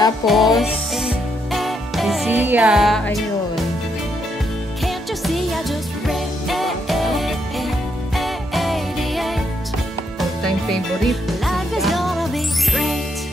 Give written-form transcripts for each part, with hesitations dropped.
Tapos, si Zia, ayun. All-time favorite. Life is gonna be great.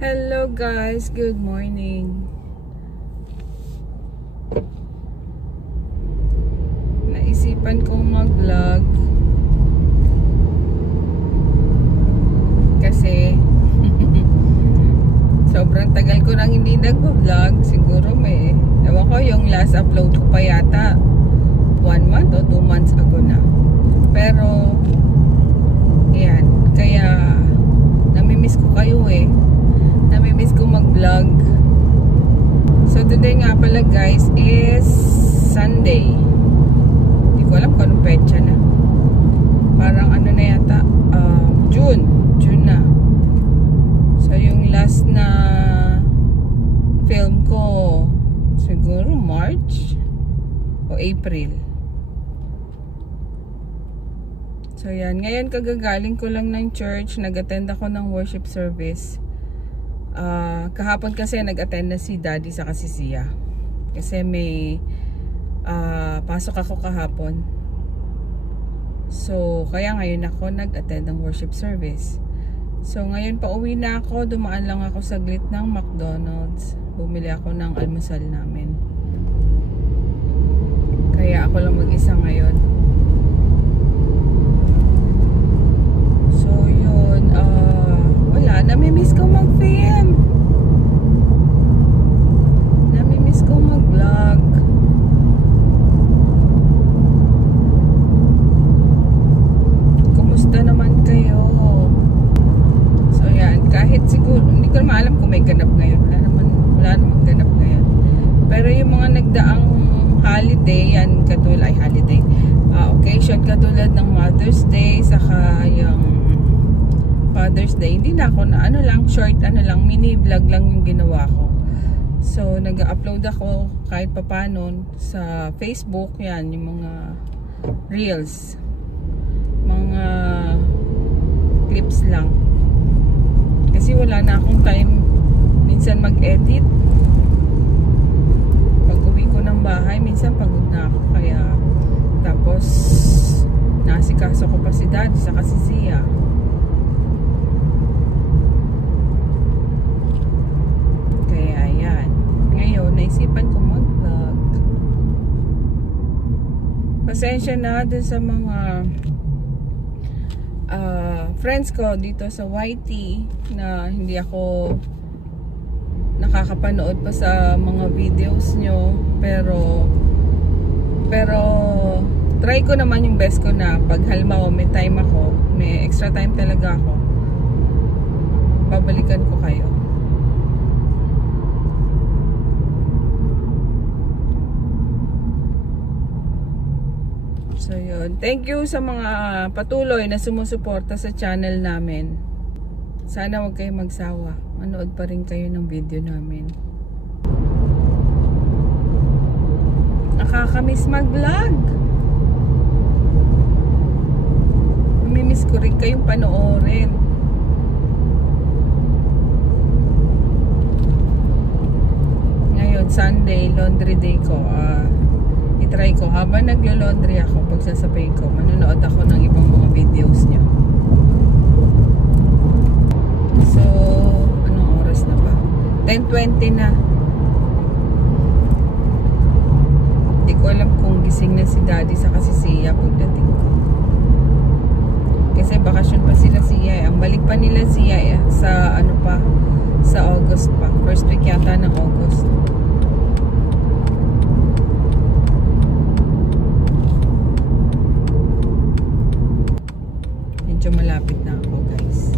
Hello guys, good morning. Naisipan kong mag-vlog kasi sobrang tagal ko nang hindi nag-vlog. Siguro may, ewan ko, yung last upload ko pa yata 1 month o 2 months ago na. Pero yan, kaya namimiss ko kayo eh. Namimiss ko mag-vlog. So today nga pala guys is Sunday. Hindi ko alam kung anong petsa na. Parang ano na yata, June na. So yung last na film ko siguro March o April. So yan, ngayon kagagaling ko lang ng church. Nag-attend ako ng worship service. Kahapon kasi nag-attend na si Daddy sa si Zia. Kasi may pasok ako kahapon. So kaya ngayon ako nag-attend ng worship service. So ngayon pa uwi na ako. Dumaan lang ako saglit ng McDonald's. Bumili ako ng almusal namin. Kaya ako lang mag-isa ngayon. So yun, wala, namimiss ko mag-film. Namimiss ko mag-vlog. Kumusta naman kayo? So yan, kahit siguro, hindi ko naman alam kung may ganap ngayon. Wala naman ganap ngayon. Pero yung mga nagdaang holiday, yan katulad, occasion katulad ng Mother's Day, saka yung Father's Day, hindi na ako na short mini vlog lang yung ginawa ko. So nag-upload ako kahit papano sa Facebook, yan yung mga reels, mga clips lang, kasi wala na akong time minsan mag-edit. Pag uwi ko ng bahay minsan pagod na ako, kaya tapos nasikaso ko pa si Daddy saka si Zia. Naisipan ko mag-vlog. Pasensya na din sa mga friends ko dito sa YT na hindi ako nakakapanood pa sa mga videos nyo, pero try ko naman yung best ko na pag halimbawa may time ako, may extra time talaga ako, babalikan ko kayo. So yun, thank you sa mga patuloy na sumusuporta sa channel namin. Sana wag kayo magsawa, manood pa rin kayo ng video namin. Nakakamiss mag-vlog. Namimiss ko rin kayong panoorin. Ngayon Sunday, laundry day ko. I-try ko habang naglo-laundry ako, pagsasabay ko, manonood ako ng ibang mga videos nyo. So, anong oras na ba? 10:20 na. Hindi ko alam kung gising na si Daddy sa si Zia pagdating ko. Kasi bakasyon pa sila Zia. Ang balik pa nila Zia sa sa August pa. First week yata ng August. Medyo malapit na ako guys.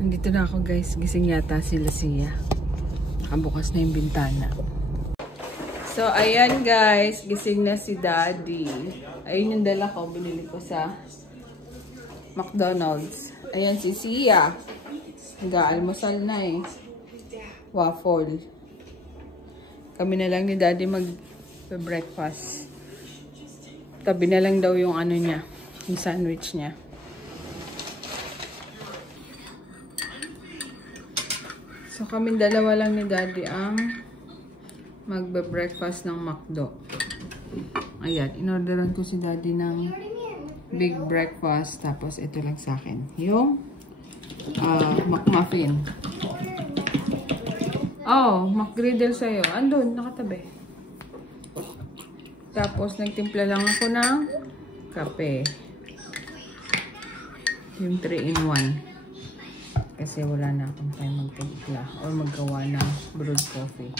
Nandito na ako guys. Gising yata si Lucia. Nakabukas na yung bintana. So, ayan guys. Gising na si Daddy. Ayun yung dala ko. Binili ko sa McDonald's. Ayan si Sia. Nag-aalmusal na eh. Waffle. Kami na lang ni Daddy mag-breakfast. Tabi na lang daw yung ano niya. Yung sandwich niya. So, kami dalawa lang ni Daddy ang magbe-breakfast ng McDo. Ayan, inorderan ko si Daddy ng big breakfast. Tapos, ito lang sa akin. Yung McMuffin. Oh, McGriddle sa'yo. Andun, nakatabi. Tapos, nagtimpla lang ako ng kape. Yung 3-in-1. Kasi wala na akong time magtimpla or maggawa ng brewed coffee.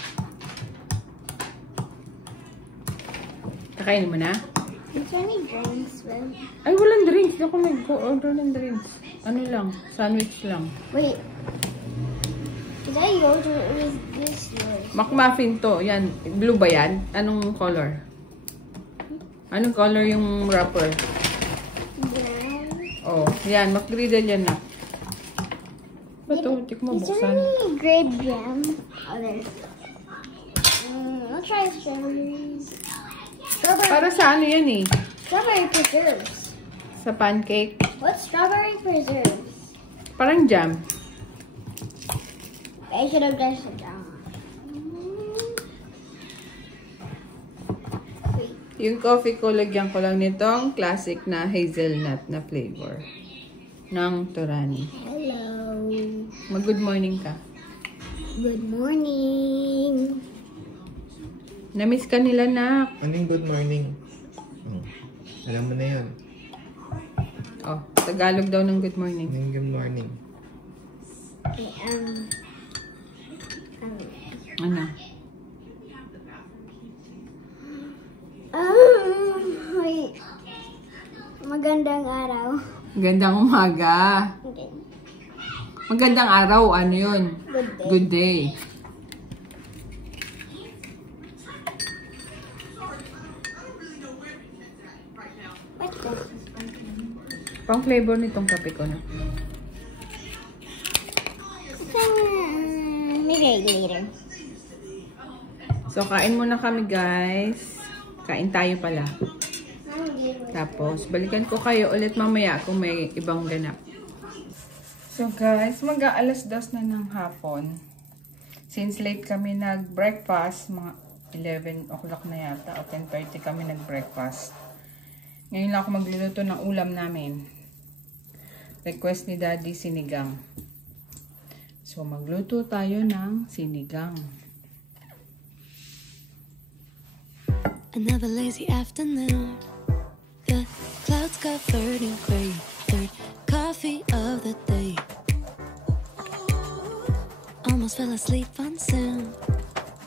Kakainin mo na? Is there any drinks, babe? Ay, walang drinks. Hindi ako nag-order ng drinks. Ano lang? Sandwich lang. Wait. Is that yours or is this yours? McMuffin to. Yan. Blue ba yan? Anong color? Anong color yung wrapper? Brown. Oh, yan. McGriddle yan na. Bato, tik mo Is there buksan. any grape jam? Oh, there. I'll try strawberries. Para sa ano yan eh? Strawberry preserves. Sa pancake. What's strawberry preserves? Parang jam. I should have done some jam. Yung coffee ko, lagyan ko lang nitong classic na hazelnut na flavor ng Torani. Hello. Mag-good morning ka. Good morning. Namiss ka nila, nak. Anong good morning? Oh, alam mo na yun. Oh, Tagalog daw ng good morning. Anong good morning? Okay, Ano? wait. Magandang araw. Gandang umaga. Okay. Magandang araw. Ano yun? Good day. Good day. What's this? Pang flavor nitong kape ko, no? Maybe later. So, kain muna kami, guys. Kain tayo pala. Tapos, balikan ko kayo ulit mamaya kung may ibang ganap. So, guys, mag-aalas 2 na ng hapon. Since late kami nag-breakfast, mga 11 o'clock na yata, o 10:30 kami nag-breakfast. Ngayon lang ako magluluto ng ulam namin. Request ni Daddy, sinigang. So, magluto tayo ng sinigang. Another lazy afternoon. The clouds covered in gray. Third coffee of the day. Almost fell asleep on sound.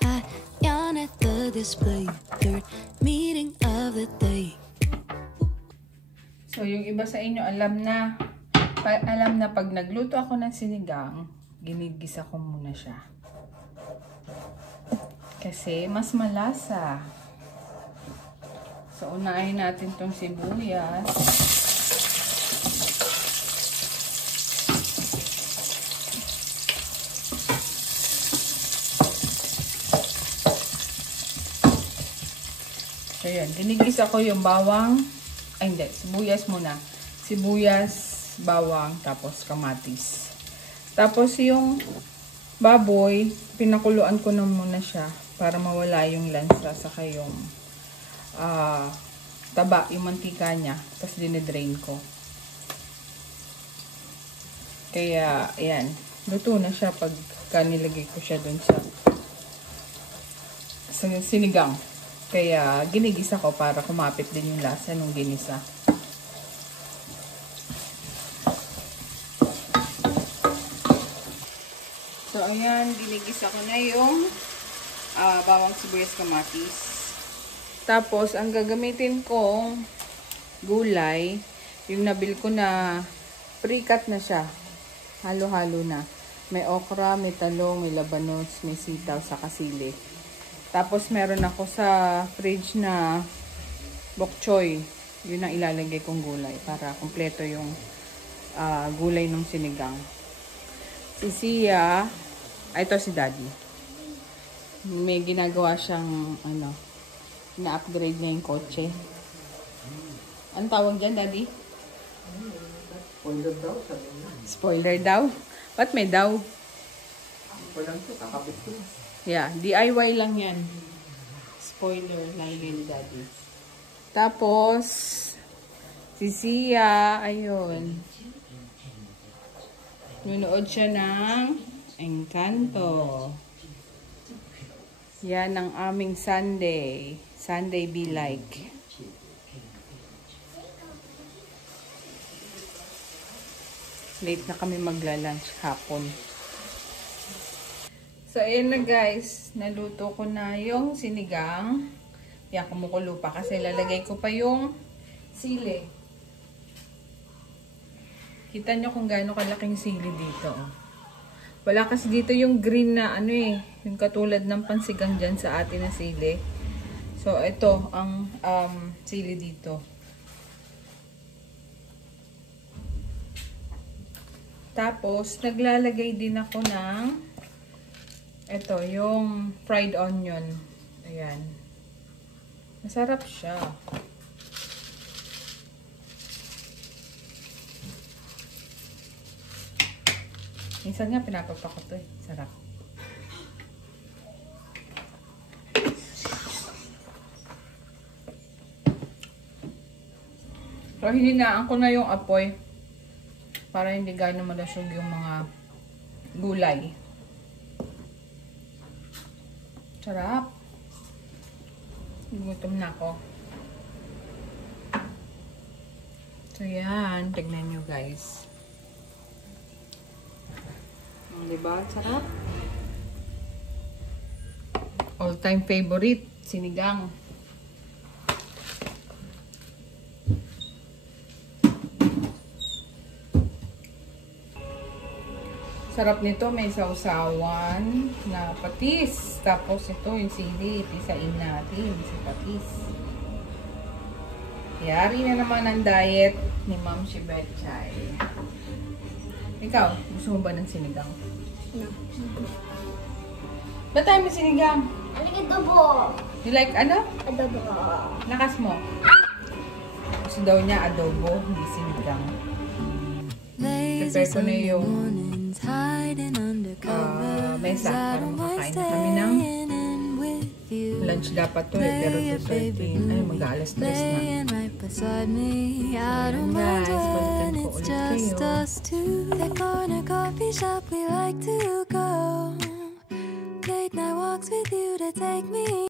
I yawn at the display. Third meeting of the day. So, yung iba sa inyo alam na pag nagluto ako ng sinigang, ginigisa ko muna siya. Kasi mas malasa. So, unahin natin tong sibuyas. So, yan. Ginigisa ko yung bawang. Ay, hindi. Sibuyas muna. Sibuyas, bawang, tapos kamatis. Tapos, yung baboy, pinakuluan ko na muna siya para mawala yung lansa saka yung taba, yung mantika niya. Tapos, dinidrain ko. Kaya, ayan. Luto na siya pagka nilagay ko siya dun sa sinigang. Kaya, ginigisa ko para kumapit din yung lasa nung ginisa. So, ayan, ginigisa ko na yung bawang, sibuyas, kamatis. Tapos, ang gagamitin kong gulay, yung nabil ko na pre-cut na siya. Halo-halo na. May okra, may talong, may labanos, may sitaw, sa kasili. Tapos meron ako sa fridge na bok choy. Yun ang ilalagay kong gulay para kumpleto yung gulay ng sinigang. Si Sia, ito si Daddy. May ginagawa siyang na-upgrade niya yung kotse. Anong tawag dyan, Daddy? Spoiler daw, sabi niya. Spoiler daw? Ba't may daw? Walang to, kakapit ko. Yeah, DIY lang yan. Spoiler, nalagay ni Daddy. Tapos, si Sia, ayun. Nunood siya ng Encanto. Yan ang aming Sunday. Sunday be like. Late na kami magla-lunch hapon. So, ayan na guys. Naluto ko na yung sinigang. Yan, kumukulo pa kasi lalagay ko pa yung sili. Kita nyo kung gaano kalaking sili dito. Wala kasi dito yung green na yung katulad ng pansigang dyan sa atin na sili. So, ito ang sili dito. Tapos, naglalagay din ako ng ito, yung fried onion. Ayan. Masarap siya. Minsan nga pinapapa ko ito eh. Sarap. So, hininaan ko na yung apoy para hindi gaano malasog yung mga gulay. Sarap. Gutom na ako. So, yan. Tignan nyo, guys. Diba? Sarap. All-time favorite. Sinigang. Sarap nito, may sausawan na patis. Tapos ito yung sili, pisain natin sa patis. Yari na naman ang diet ni Ma'am Shibetchay. Ikaw, gusto mo ba ng sinigang? No. Ba't tayo may sinigang? Aling adobo. You like ano? Adobo. Lakas mo. Gusto daw niya adobo, hindi sinigang. Prepare ko na yung mesa para makakain na kami ng lunch dapat to eh, pero 2:30 ay mag-aalas 3 na. Ayan guys, balikan ko ulit kayo.